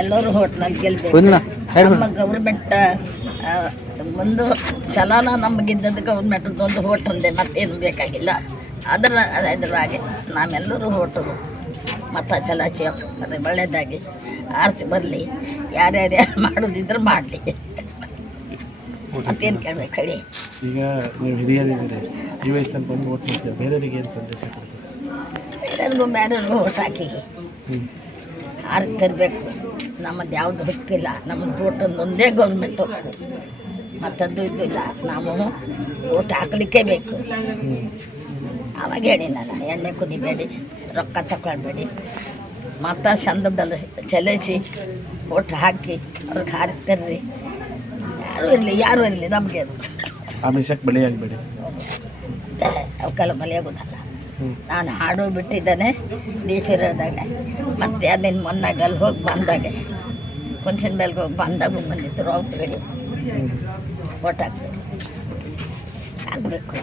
ಎಲ್ಲರೂ ಹೋಟ್ಲಲ್ಲಿ ಗೆಲ್ಬೇಕು. ಗೌರ್ಮೆಂಟ್ ಒಂದು ಚಲನ ನಮಗಿದ್ದದ್ದು ಗೌರ್ಮೆಂಟ್ ಒಂದು ಹೋಟ್ ಒಂದೇ ಮತ್ತೇನು ಬೇಕಾಗಿಲ್ಲ. ಅದರ ಇದ್ರಾಗೆ ನಾವೆಲ್ಲರೂ ಹೋಟರು ಮತ್ತು ಚಲಾಚಿ ಅದು ಒಳ್ಳೆಯದಾಗಿ ಆರ್ಸಿ ಬರಲಿ. ಯಾರ್ಯಾರು ಯಾರು ಮಾಡೋದಿದ್ರೆ ಮಾಡಲಿ. ಮತ್ತೇನು ಕೇಳ್ಬೇಕು ಹೇಳಿ. ಈಗ ನೀವು ಹಿರಿಯರಿದ್ದೀರಿ ಈ ವಯಸ್ಸಲ್ಲಿ ಬಂದು ಓಟ್ ಮಾಡ್ತೀವಿ ಬೇರೆಯವರಿಗೆ ಏನು ಸಂದೇಶ ಕೊಡ್ತೀವಿ ಎಲ್ಲರಿಗೂ ಬೇರೆಯವ್ರಿಗೂ ಓಟ್ ಹಾಕಿ. ಆರು ತರಬೇಕು? ನಮ್ಮದು ಯಾವುದು ಹಕ್ಕಿಲ್ಲ ನಮ್ಮದು ಓಟ್ ಒಂದೇ ಗೌರ್ಮೆಂಟ್ ಹಕ್ಕು ಮತ್ತದ್ದು ಇದು ಇಲ್ಲ. ನಾವು ಓಟ್ ಹಾಕಲಿಕ್ಕೆ ಬೇಕು. ಆವಾಗ ಹೇಳಿ ನಾನು. ಎಣ್ಣೆ ಕುಡಿಬೇಡಿ ರೊಕ್ಕ ತಗೊಳ್ಬೇಡಿ ಮತ ಚಂದದಲ್ಲಿ ಚಲಿಸಿ ಓಟ್ ಹಾಕಿ ಅವ್ರಿಗೆ ಹಾಕ್ತಿರ್ರಿ ಯಾರು ಇರಲಿ ಯಾರು ಇರಲಿ ನಮಗೆ. ಆಮಿಷಕ್ಕೆ ಬಲಿಯಾಗಬೇಡಿ ಮತ್ತೆ ಅವಕ್ಕೆಲ್ಲ ಬಲಿಯಾಗೋದಲ್ಲ ನಾನು ಹಾಡು ಬಿಟ್ಟಿದ್ದಾನೆ ಈಶ್ವರದಾಗ ಮತ್ತೆ ಅದನ್ನ ಮೊನ್ನಾಗ ಅಲ್ಲಿ ಹೋಗಿ ಬಂದಾಗ. ಕುಂಚಿನ ಮೇಲೆ ಹೋಗಿ ಬಂದಾಗ ಬಂದಿತ್ತು ಅವ್ರು ಬಿಡಿ ಹಾಕ್ಬೇಕು ಆಗಬೇಕು.